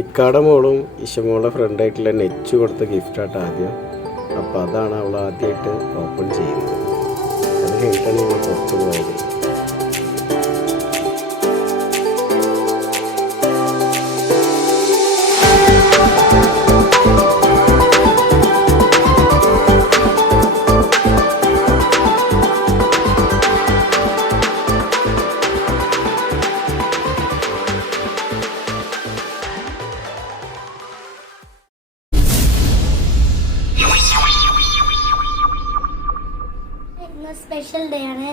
ഇക്കാടെ മോളും ഇഷമോളുടെ ഫ്രണ്ടായിട്ടുള്ള നെച്ച് കൊടുത്ത ഗിഫ്റ്റായിട്ട് ആദ്യം. അപ്പോൾ അതാണ് അവൾ ആദ്യമായിട്ട് ഓപ്പൺ ചെയ്യുന്നത്. അത് കഴിഞ്ഞിട്ടാണ് ഞങ്ങൾ പുറത്ത് പോയത്. സ്പെഷ്യൽ ഡേ ആണ്,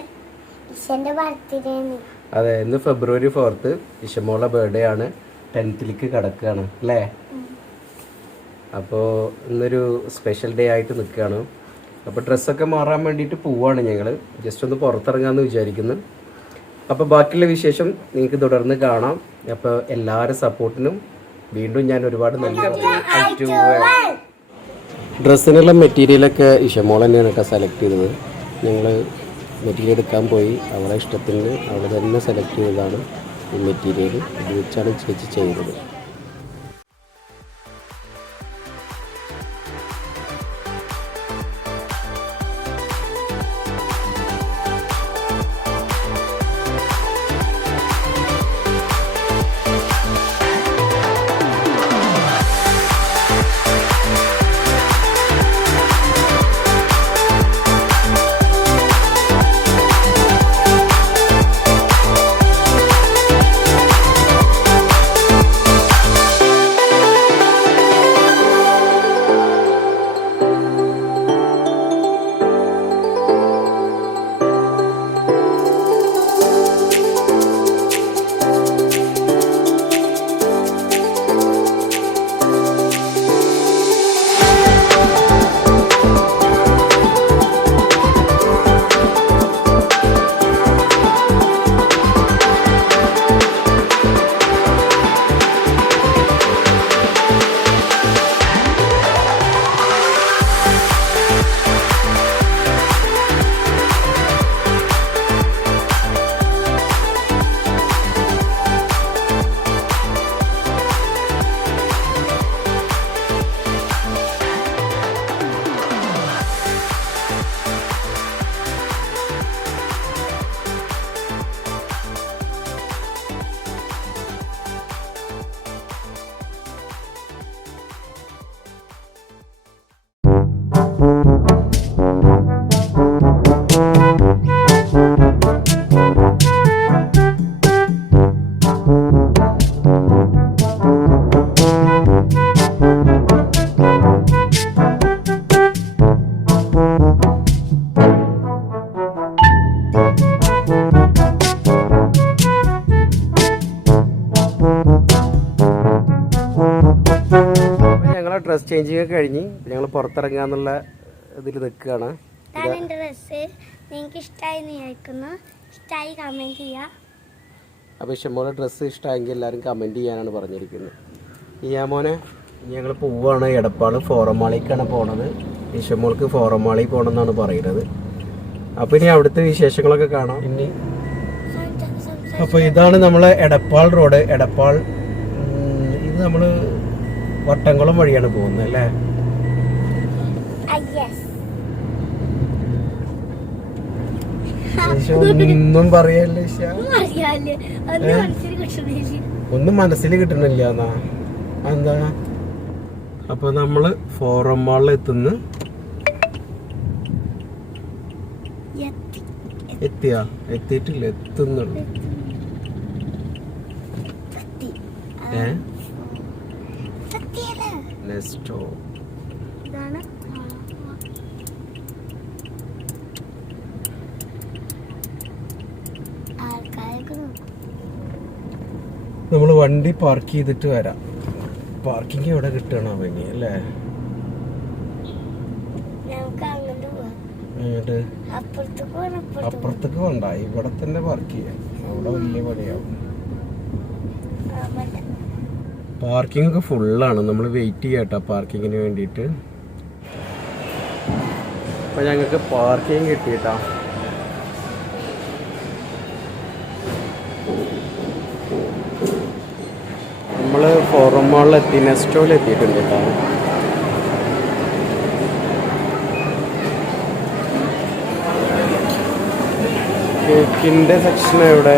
ഇഷന്റെ ബർത്ത്ഡേ ആണ്. അതെ, ഇന്ന് February 4th ഇഷമോളുടെ ബർത്ത്ഡേ ആണ്. 10th കിടക്കുകയാണ് അല്ലേ? അപ്പോൾ ഇന്നൊരു സ്പെഷ്യൽ ഡേ ആയിട്ട് നിൽക്കുകയാണ്. അപ്പോൾ ഡ്രസ്സൊക്കെ മാറാൻ വേണ്ടിയിട്ട് പോവുകയാണ് ഞങ്ങൾ. ജസ്റ്റ് ഒന്ന് പുറത്തിറങ്ങാമെന്ന് വിചാരിക്കുന്നു. അപ്പോൾ ബാക്കിയുള്ള വിശേഷം നിങ്ങൾക്ക് തുടർന്ന് കാണാം. അപ്പോൾ എല്ലാവരുടെ സപ്പോർട്ടിനും വീണ്ടും ഞാൻ ഒരുപാട് നന്ദി. ഡ്രസ്സിനുള്ള മെറ്റീരിയലൊക്കെ ഇഷമോൾ തന്നെയാണ് കേട്ടോ സെലക്ട് ചെയ്തത്. ഞങ്ങൾ മെറ്റീരിയൽ എടുക്കാൻ പോയി. അവളെ ഇഷ്ടത്തിന് അവൾ തന്നെ സെലക്ട് ചെയ്തതാണ് ഈ മെറ്റീരിയൽ. ഇത് വെച്ചാണ് ചേച്ചി ചെയ്തത്. ഡ്രസ് ചേഞ്ചിങ് ഒക്കെ കഴിഞ്ഞ് ഞങ്ങൾ പുറത്തിറങ്ങാന്നുള്ള ഇതിൽ നിൽക്കുകയാണ്. അപ്പോൾ ഇഷ്ടംപോലെ ഡ്രസ്സ് ഇഷ്ടമായെങ്കിൽ എല്ലാവരും കമൻറ്റ് ചെയ്യാനാണ് പറഞ്ഞിരിക്കുന്നത്. ഈ മോനെ ഞങ്ങൾ പോവുകയാണ്. എടപ്പാൾ ഫോറമാളിക്കാണ് പോണത്. ഇഷ്ടംമോൾക്ക് ഫോറമാളി പോകണമെന്നാണ് പറയുന്നത്. അപ്പോൾ ഇനി അവിടുത്തെ വിശേഷങ്ങളൊക്കെ കാണാം ഇനി. അപ്പോൾ ഇതാണ് നമ്മളെ എടപ്പാൾ റോഡ്. എടപ്പാൾ ഇത് നമ്മൾ വട്ടംകുളം വഴിയാണ് പോകുന്നത് അല്ലേ? ഒന്നും പറയല്ലേ, ഒന്നും മനസ്സിൽ കിട്ടണില്ല എന്നാ എന്താ. അപ്പൊ നമ്മള് ഫോറം മാളിൽ എത്തിയിട്ടില്ല, എത്തുന്നുള്ളു. നമ്മൾ വണ്ടി പാർക്ക് ചെയ്തിട്ട് വരാം. പാർക്കിംഗ് എവിടെ കിട്ടണോ ഇനി അല്ലേ? അപ്പുറത്തേക്ക് വേണ്ട, ഇവിടെ തന്നെ പാർക്ക് ചെയ്യാം. അവിടെ വലിയ പണിയാവും. പാർക്കിംഗ് ഒക്കെ ഫുള്ളാണ്. നമ്മൾ വെയിറ്റ് ചെയ്യാം കേട്ടോ പാർക്കിങ്ങിന് വേണ്ടിയിട്ട്. അപ്പോൾ ഞങ്ങൾക്ക് പാർക്കിംഗ് കിട്ടിയിട്ടാ. നമ്മൾ നമ്മൾ ഫോറം മാളിൽ എത്തി, നെസ്റ്റോയിൽ എത്തിയിട്ടുണ്ട് കേട്ടോ. കേക്കിൻ്റെ സെക്ഷൻ എവിടെ?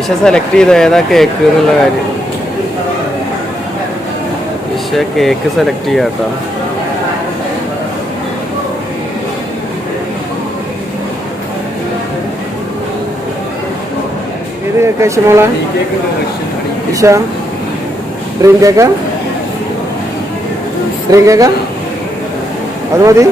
ഇഷ സെലക്ട് ചെയ്ത ഏതാ കേക്ക് എന്നുള്ള കാര്യം. ഇഷ കേക്ക് സെലക്ട് ചെയ്യാം കേട്ടോ. ഏത് കേക്ക് ഇഷ മോളെ? ഇഷ ഡ്രീം കേക്കാ? ഡ്രീം കേക്കാ? അത് മതി.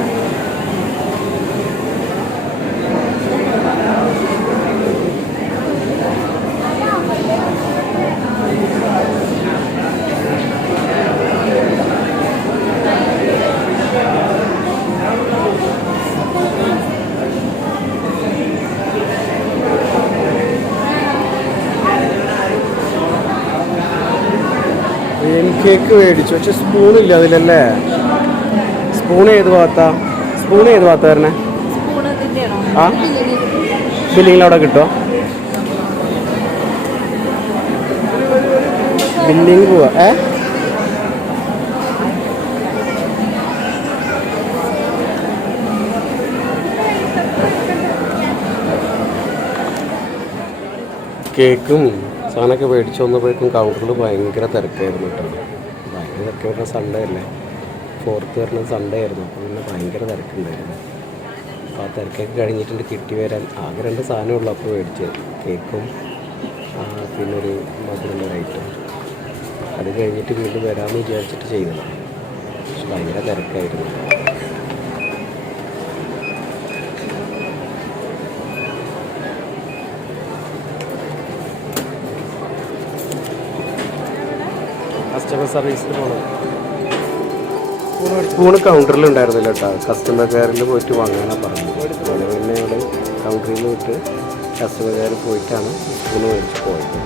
കേക്ക് മേടിച്ചു, പക്ഷെ സ്പൂണില്ല അതിലല്ലേ. സ്പൂൺ ഏത് ഭാഗത്താ? സ്പൂൺ ഏത് ഭാഗത്താ വരണേ? ആ ബില്ലിങ്ങിലവിടെ കിട്ടുമോ? ബില്ലിങ് പോവാ. കേക്കും സാധനമൊക്കെ മേടിച്ച് വന്നപ്പോഴേക്കും കൗണ്ടറിൽ ഭയങ്കര തിരക്കായിരുന്നു കേട്ടോ. ഭയങ്കര തിരക്ക് പറഞ്ഞാൽ സൺഡേ അല്ലേ, 4th വരുന്നത് സൺഡേ ആയിരുന്നു. അപ്പോൾ പിന്നെ ഭയങ്കര തിരക്കുണ്ടായിരുന്നു. അപ്പോൾ ആ തിരക്കൊക്കെ കഴിഞ്ഞിട്ടുണ്ട് കിട്ടി വരാൻ. ആകെ 2 സാധനമേ ഉള്ളൂ അപ്പോൾ മേടിച്ചത്, കേക്കും പിന്നെ ഒരു മധുരൻ്റെ ഐറ്റം. അത് കഴിഞ്ഞിട്ട് വീണ്ടും വരാമെന്ന് വിചാരിച്ചിട്ട് ചെയ്തതാണ്. പക്ഷെ ഭയങ്കര തിരക്കായിരുന്നു. കസ്റ്റമർ സർവീസിൽ പോകണം. സ്പൂണ് കൗണ്ടറിൽ ഉണ്ടായിരുന്നില്ല കേട്ടോ, കസ്റ്റമർ കെയറിൽ പോയിട്ട് വാങ്ങാനാണ് പറഞ്ഞത്. അതുപോലെ പിന്നെ അവിടെ കൗണ്ടറിൽ നിന്ന് വിട്ട് കസ്റ്റമർ കെയറിൽ പോയിട്ടാണ് സ്പൂണ് മേടിച്ച് പോയത്.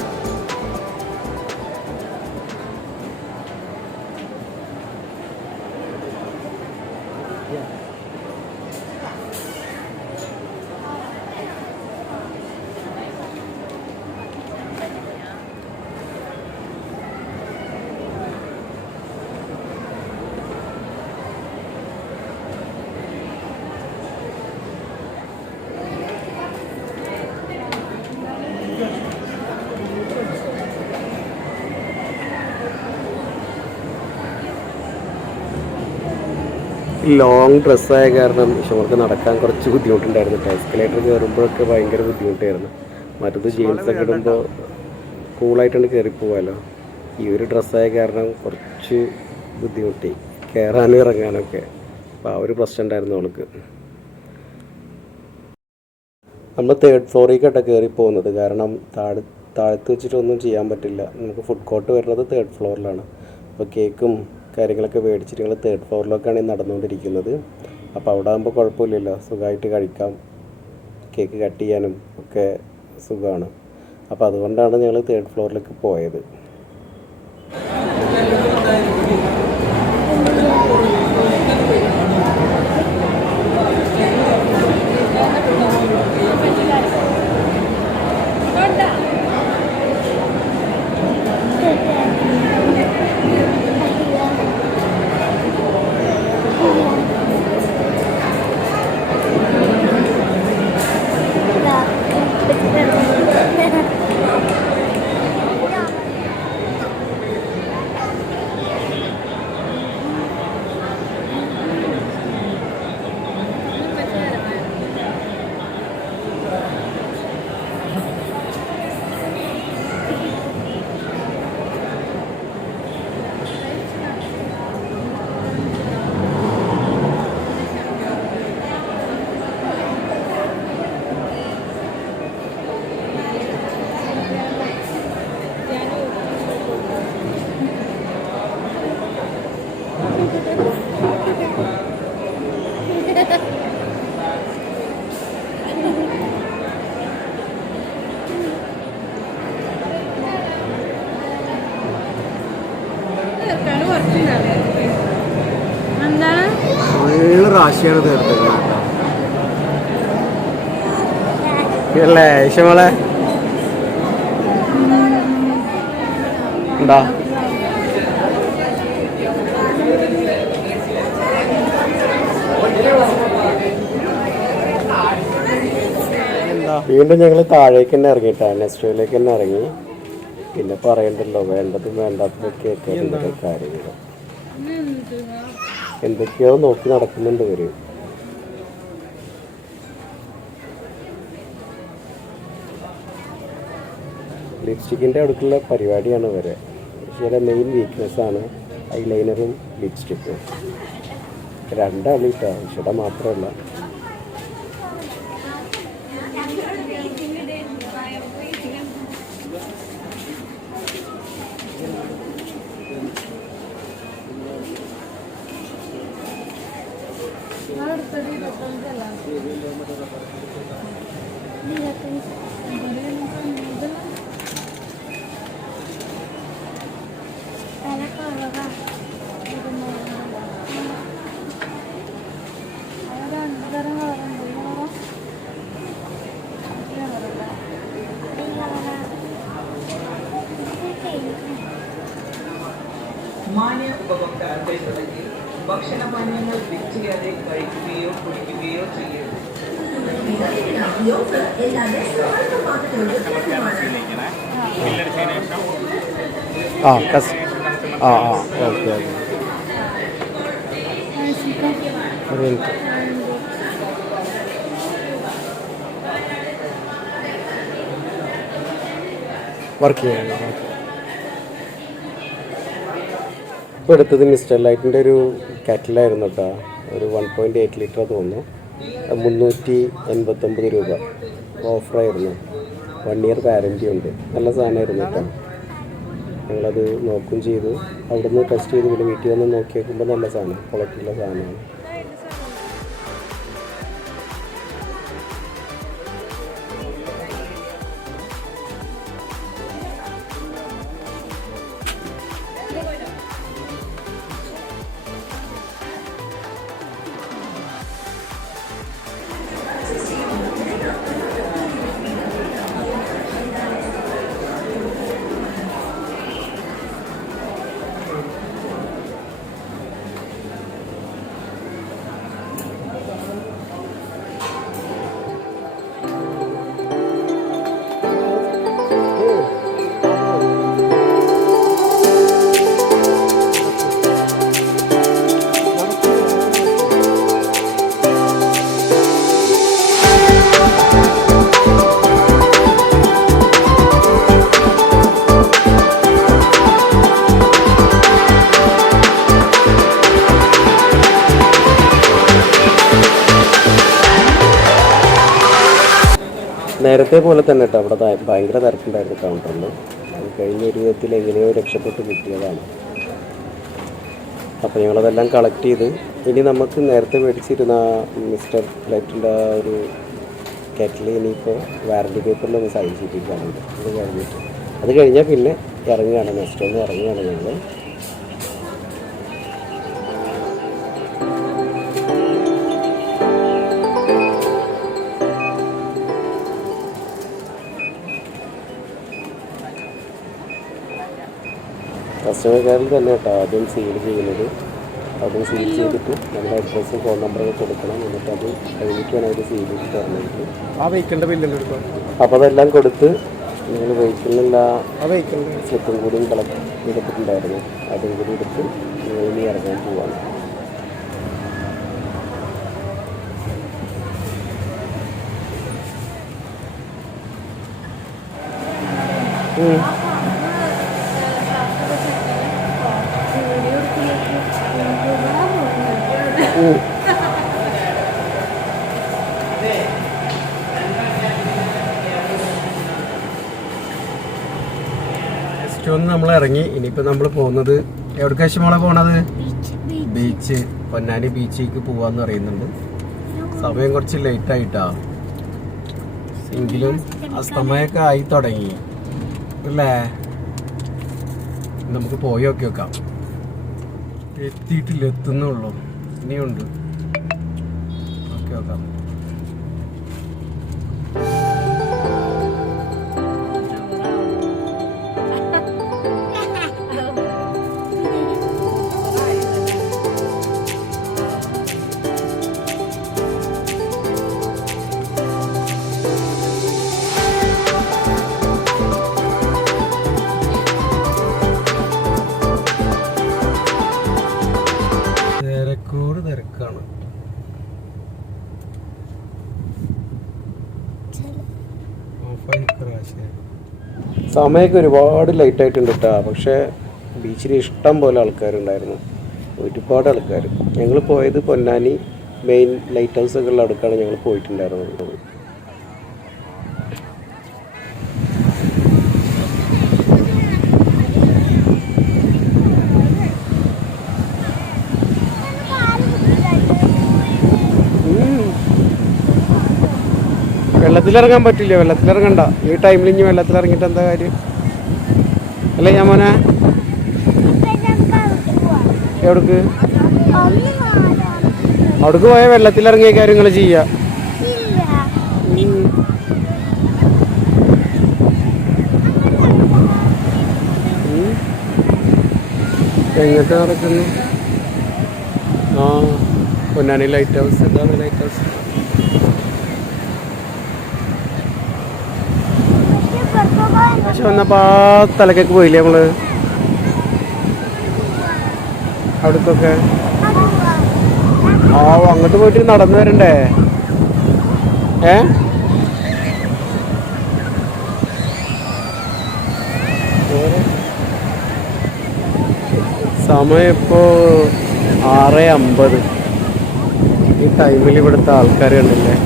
ലോങ് ഡ്രസ്സായ കാരണം ഇഷമർക്ക് നടക്കാൻ കുറച്ച് ബുദ്ധിമുട്ടുണ്ടായിരുന്നു. എസ്കലേറ്റർ കയറുമ്പോഴൊക്കെ ഭയങ്കര ബുദ്ധിമുട്ടായിരുന്നു. മറ്റത് ജീൻസൊക്കെ ഇടുമ്പോൾ കൂളായിട്ടാണ് കയറി പോകാമല്ലോ. ഈ ഒരു ഡ്രസ്സായ കാരണം കുറച്ച് ബുദ്ധിമുട്ടി കയറാനും ഇറങ്ങാനൊക്കെ. അപ്പോൾ ആ ഒരു പ്രശ്നം ഉണ്ടായിരുന്നു അവൾക്ക്. നമ്മൾ 3rd ഫ്ലോറിലേക്കാണ് കയറി പോകുന്നത്. കാരണം താഴത്ത് വെച്ചിട്ടൊന്നും ചെയ്യാൻ പറ്റില്ല. നമുക്ക് ഫുഡ് കോർട്ട് വരുന്നത് 3rd ഫ്ലോറിലാണ്. അപ്പോൾ കേക്കും കാര്യങ്ങളൊക്കെ മേടിച്ചിട്ട് ഞങ്ങൾ 3rd ഫ്ലോറിലൊക്കെയാണ് നടന്നുകൊണ്ടിരിക്കുന്നത്. അപ്പോൾ അവിടെ ആകുമ്പോൾ കുഴപ്പമില്ലല്ലോ, സുഖമായിട്ട് കഴിക്കാം, കേക്ക് കട്ട് ചെയ്യാനും ഒക്കെ സുഖമാണ്. അപ്പോൾ അതുകൊണ്ടാണ് ഞങ്ങൾ 3rd ഫ്ലോറിലേക്ക് പോയത്. ഫുള്ള് റാശിയാണ് തീർത്തത്. അല്ലേ ഇഷമോളെ? എന്താ വീണ്ടും ഞങ്ങൾ താഴേക്ക് തന്നെ ഇറങ്ങിയിട്ടാ, നെസ്റ്റോയിലേക്ക് തന്നെ ഇറങ്ങി. പിന്നെ പറയണ്ടല്ലോ, വേണ്ടതും വേണ്ടാത്തതൊക്കെ കാര്യങ്ങൾ എന്തൊക്കെയോ നോക്കി നടക്കുന്നുണ്ട് ഇവര്. ലിപ്സ്റ്റിക്കിൻ്റെ അടുത്തുള്ള പരിപാടിയാണ് ഇവരെ. ചില മെയിൻ വീക്ക്നെസ്സാണ് ഐലൈനറും ലിപ്സ്റ്റിക്കും. രണ്ടാളിട്ടാ, ഇഷ്ടം മാത്രമല്ല. മാന്യ ഉപഭോക്താക്കൾ തുടങ്ങി ഭക്ഷണപാനീയങ്ങൾ മിക്സ് ചെയ്യാതെ കഴിക്കുകയോ കുടിക്കുകയോ ചെയ്യരുത്. ഓക്കെ വർക്ക് ചെയ്യാൻ. ഇപ്പോൾ എടുത്തത് മിസ്റ്റർ ലൈറ്റിൻ്റെ ഒരു കാറ്റിലായിരുന്നു കേട്ടോ. ഒരു 1.8 ലിറ്റർ തോന്നുന്നു. 389 രൂപ ഓഫറായിരുന്നു. 1 ഇയർ വാറൻറ്റി ഉണ്ട്. നല്ല സാധനമായിരുന്നു കേട്ടോ. ഞങ്ങളത് നോക്കുകയും ചെയ്തു. അവിടെ നിന്ന് ടെസ്റ്റ് ചെയ്ത് പിന്നെ വീട്ടിൽ വന്ന് നോക്കി നോക്കുമ്പോൾ നല്ല സാധനം, ക്വാളിറ്റിയുള്ള സാധനമാണ്. നേരത്തെ പോലെ തന്നെ കേട്ടോ, അവിടെ ഭയങ്കര തിരക്കുണ്ടായിരുന്നു കൗണ്ടറിൽ. കഴിഞ്ഞ ഒരു വിധത്തിൽ എങ്ങനെയോ രക്ഷപ്പെട്ട് കിട്ടിയതാണ്. അപ്പോൾ ഞങ്ങളതെല്ലാം കളക്ട് ചെയ്ത് ഇനി നമുക്ക് നേരത്തെ മേടിച്ചിരുന്ന മിസ്റ്റർ ലൈറ്റിൻ്റെ ഒരു കെറ്റിൽ ഇനിയിപ്പോൾ വാറൻറ്റി പേപ്പറിലൊന്ന് സൈൻ ചെയ്തിട്ടാണ്. അത് കഴിഞ്ഞാൽ പിന്നെ ഇറങ്ങുകയാണ്, നെക്സ്റ്റ് ഒന്ന് ഇറങ്ങുകയാണ് ഞങ്ങൾ. കസ്റ്റമർ കെയറിൽ തന്നെ കേട്ടോ ആദ്യം സീൽ ചെയ്യുന്നത്. ആദ്യം സീൽ ചെയ്തിട്ട് നമ്മുടെ അഡ്രസ്സും ഫോൺ നമ്പറൊക്കെ കൊടുക്കണം. എന്നിട്ട് അത് കഴിഞ്ഞിട്ടാണ് അവർ സീൽ ചെയ്ത് തരുന്നത്. ആ വെഹിക്കിളിൻ്റെ ബില്ല് എടുക്കാം. അപ്പോൾ അതെല്ലാം കൊടുത്ത് നിങ്ങൾ വെഹിക്കിളിനുള്ള സ്ലിപ്പും കൂടിയും കളക്ട് ചെയ്തിട്ടുണ്ടായിരുന്നു. അതും കൂടി എടുത്ത് ഇനി ഇറങ്ങാൻ പോവാണ്. നമ്മൾ ഇറങ്ങി. ഇനിയിപ്പോൾ നമ്മൾ പോകുന്നത് എവിടേക്കാശ് മോളെ പോണത്? ബീച്ച്, പൊന്നാനി ബീച്ചിലേക്ക് പോവാന്ന് പറയുന്നുണ്ട്. സമയം കുറച്ച് ലേറ്റ് ആയിട്ടാ, എങ്കിലും അസ്തമയൊക്കെ ആയി തുടങ്ങി അല്ലേ. നമുക്ക് പോയി നോക്കാം. എത്തിയിട്ടില്ല, എത്തുന്നുള്ളൂ, ഇനിയുണ്ട്. നോക്കാം. സമയമൊക്കെ ഒരുപാട് ലൈറ്റ് ആയിട്ടുണ്ട് കേട്ടോ. പക്ഷേ ബീച്ചിൽ ഇഷ്ടം പോലെ ആൾക്കാരുണ്ടായിരുന്നു, ഒരുപാട് ആൾക്കാർ. ഞങ്ങൾ പോയത് പൊന്നാനി മെയിൻ ലൈറ്റ് ഹൗസൊക്കെയുള്ള അടുക്കാണ് ഞങ്ങൾ പോയിട്ടുണ്ടായിരുന്നത്. വെള്ളത്തിലിറങ്ങാൻ പറ്റില്ല, വെള്ളത്തിലിറങ്ങണ്ട ഈ ടൈമിൽ. ഇനി വെള്ളത്തിലിറങ്ങിയിട്ട് എന്താ കാര്യം അല്ലേ ഞാൻ മോനെ? എവിടേക്ക്? അവിടേക്ക് പോയാൽ വെള്ളത്തിലിറങ്ങിയ കാര്യങ്ങൾ ചെയ്യാം. എങ്ങോട്ട് നടക്കുന്നു? ആ, പൊന്നാനി ലൈറ്റ് ഹൗസ്. ഇതാണ് ലൈറ്റ് ഹൗസ്. പക്ഷെ വന്നപ്പോൾ ആ സ്ഥലത്തേക്ക് പോയില്ലേ നമ്മള്? അവിടേക്കൊക്കെ അങ്ങോട്ട് പോയിട്ട് നടന്നു വരണ്ടേ? സമയം ഇപ്പോൾ 6:50. ഈ ടൈമിൽ ഇവിടുത്തെ ആൾക്കാർ കണ്ടില്ലേ?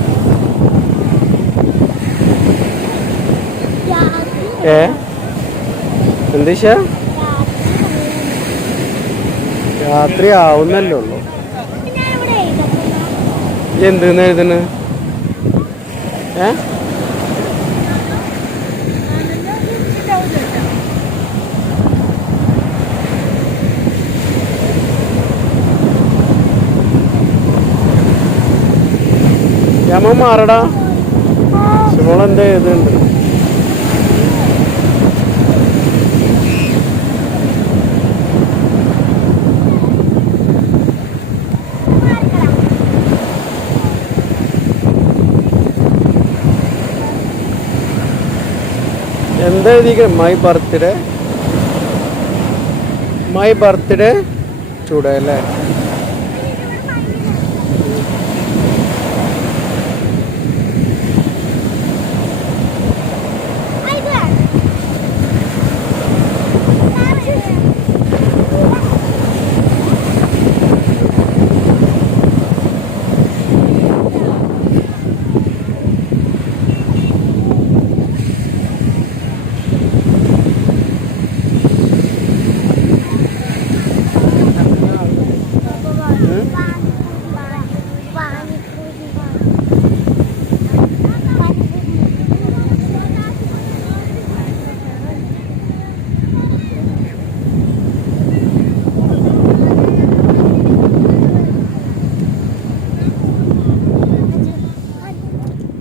എന്താ രാത്രി ആവുന്നല്ലേ ഉള്ളൂ. എന്തെന്ന് എഴുതണ്? യമ മാറടാ. ശിവളെന്താ എഴുതുന്നുണ്ട്? എന്താ എഴുതിക്കണം? മൈ ബർത്ത്ഡേ ചൂടല്ലേ?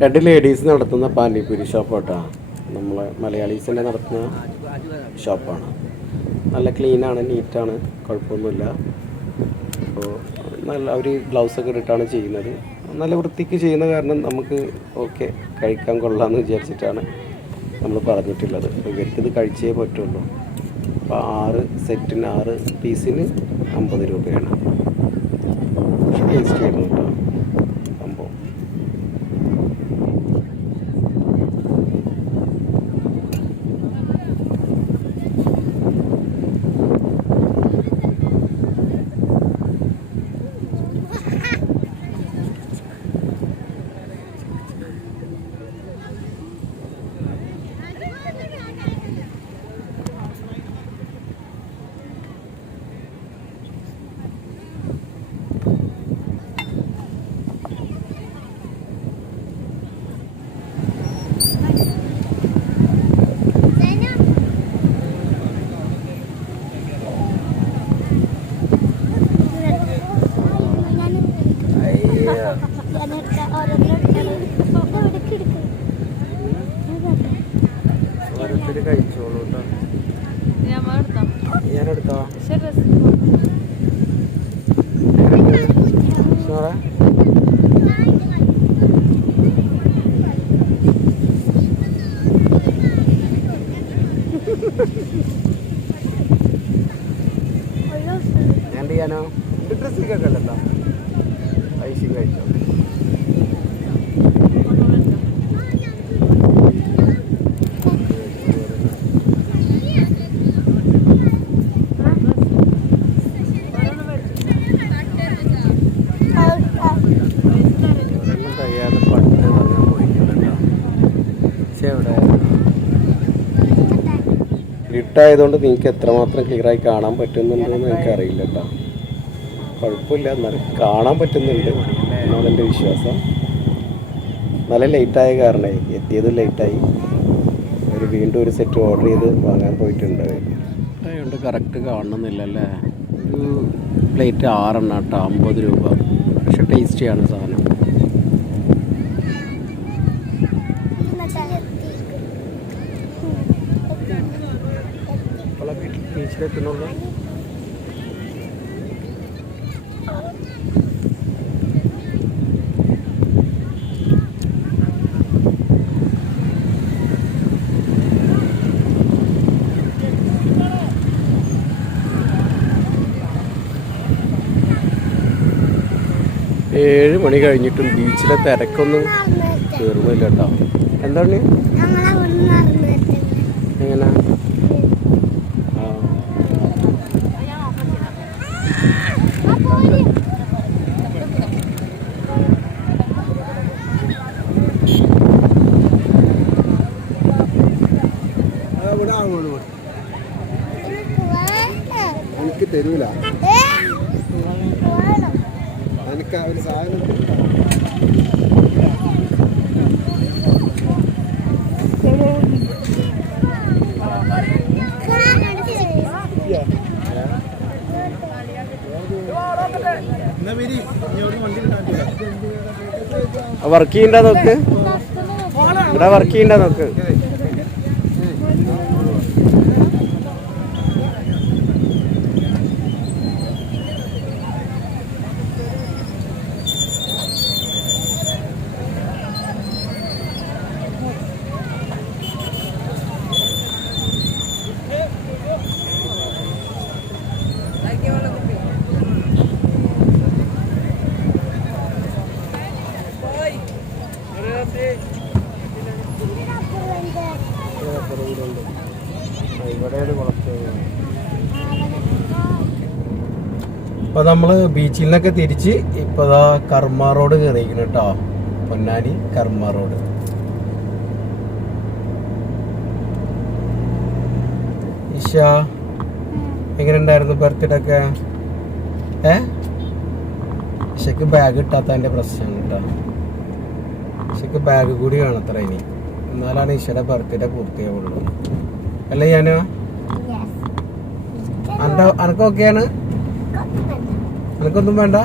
രണ്ട് ലേഡീസ് നടത്തുന്ന പാനിപൂരി ഷോപ്പാട്ടോ. നമ്മളെ മലയാളീസിൻ്റെ നടത്തുന്ന ഷോപ്പാണ്. നല്ല ക്ലീനാണ്, നീറ്റാണ്, കുഴപ്പമൊന്നുമില്ല. അപ്പോൾ നല്ല അവർ ഗ്ലൗസൊക്കെ ഇട്ടിട്ടാണ് ചെയ്യുന്നത്. നല്ല വൃത്തിക്ക് ചെയ്യുന്ന കാരണം നമുക്ക് ഓക്കെ കഴിക്കാൻ കൊള്ളാമെന്ന് വിചാരിച്ചിട്ടാണ് നമ്മൾ പറഞ്ഞിട്ടുള്ളത്. ഇവർക്കിത് കഴിച്ചേ പറ്റുള്ളൂ. അപ്പോൾ 6 സെറ്റിന് 6 പീസിന് 50 രൂപയാണ്. ടേസ്റ്റ് ചെയ്യുന്നു കേട്ടോ സംഭവം. എവിടെ? ഇരുട്ടായതുകൊണ്ട് നിങ്ങൾക്ക് എത്രമാത്രം ക്ലിയറായി കാണാൻ പറ്റുന്നുണ്ടെന്ന് എനിക്കറിയില്ല കേട്ടോ. കുഴപ്പമില്ല, എന്നാലും കാണാൻ പറ്റുന്നുണ്ട് എന്നാണ് എൻ്റെ വിശ്വാസം. നല്ല ലേറ്റായ കാരണമായി എത്തിയതും ലേറ്റായി. വീണ്ടും ഒരു സെറ്റ് ഓർഡർ ചെയ്ത് വാങ്ങാൻ പോയിട്ടുണ്ട്. അതുകൊണ്ട് കറക്റ്റ് കാണണമെന്നില്ല അല്ലേ. ഒരു പ്ലേറ്റ് 6 കേട്ടോ, 50 രൂപ. പക്ഷെ ടേസ്റ്റിയാണ് സാധനം. ബീച്ചിലെത്തുന്നുള്ളൂ. ഏഴ് മണി കഴിഞ്ഞിട്ടും ബീച്ചിലെ തിരക്കൊന്നും തീർന്നില്ല കേട്ടോ. എന്താണ് എങ്ങനെ? എനിക്ക് തരൂല, എനിക്ക് ഒരു സാധനം വർക്ക് ചെയ്യണ്ട നോക്ക്. ഇവിടെ വർക്ക് ചെയ്യണ്ട നോക്ക്. അപ്പോൾ നമ്മൾ ബീച്ചിൽ നിന്നൊക്കെ തിരിച്ച് ഇപ്പോൾ ദാ കർമ്മ റോഡ് കയറിയിരിക്കുന്നു കേട്ടോ. പൊന്നാനി കർമ്മ റോഡ്. ഇഷ എങ്ങനെ ഉണ്ടായിരുന്നു ബർത്ത്ഡേ ഒക്കെ? ഇഷയ്ക്ക് ബാഗ് കിട്ടാത്തതിൻ്റെ പ്രശ്നമാണ് കേട്ടോ. ഇഷയ്ക്ക് ബാഗ് കൂടി കാണത്ര ഇനി, എന്നാലാണ് ഇഷയുടെ ബർത്ത്ഡേ പൂർത്തിയാവുള്ളൂ അല്ലേ? ഞാനോ അനക്കൊക്കെയാണ്? അനക്കൊന്നും വേണ്ട?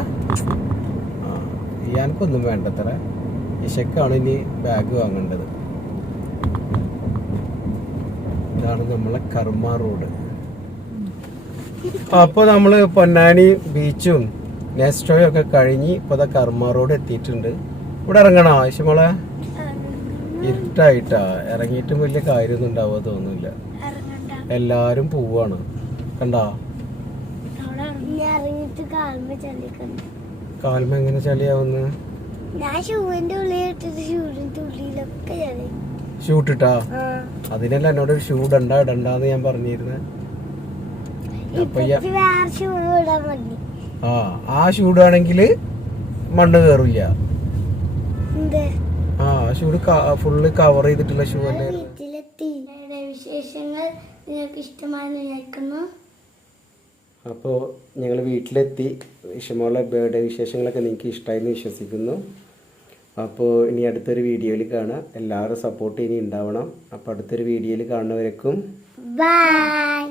ഞാനൊക്കൊന്നും വേണ്ടത്ര. ഇഷക്കാണ് ഇനി ബാഗ് വാങ്ങേണ്ടത്. ഇതാണ് നമ്മളെ കർമ്മ റോഡ്. അപ്പോൾ നമ്മൾ പൊന്നാനി ബീച്ചും നെസ്റ്റോയും ഒക്കെ കഴിഞ്ഞ് ഇപ്പോൾ കർമ്മ റോഡ് എത്തിയിട്ടുണ്ട്. ഇവിടെ ഇറങ്ങണോ ഇഷമോളെ? ഇരുട്ടായിട്ടാ, ഇറങ്ങിയിട്ടും വലിയ കാര്യമൊന്നും ഉണ്ടാവുക തോന്നില്ല. എല്ലാരും പോവാണ് കണ്ടാ. കാൽമ എങ്ങനെ ചളിയാവുന്നു? ഷൂട്ടിട്ടാ? അതിനല്ല എന്നോട് ഷൂ ഇടണ്ടാന്ന് ഞാൻ പറഞ്ഞിരുന്നേ. അപ്പൊ ആ ഷൂ ഇടുകയാണെങ്കിൽ മണ്ണ് കയറില്ല. ആ ഷൂ ഫുള്ള് കവർ ചെയ്തിട്ടുള്ള ഷൂ അല്ലേ. വിശേഷങ്ങൾ നിങ്ങൾക്ക് ഇഷ്ടമാണെന്ന് വിചാരിക്കുന്നു. അപ്പോൾ ഞങ്ങൾ വീട്ടിലെത്തി. ഇഷമോളെ ബർത്ത്ഡേ വിശേഷങ്ങളൊക്കെ നിങ്ങൾക്ക് ഇഷ്ടമായെന്ന് വിശ്വസിക്കുന്നു. അപ്പോൾ ഇനി അടുത്തൊരു വീഡിയോയിൽ കാണാം. എല്ലാവരും സപ്പോർട്ട് ഇനി ഉണ്ടാവണം. അപ്പോൾ അടുത്തൊരു വീഡിയോയിൽ കാണുന്നവരേക്കും ബൈ.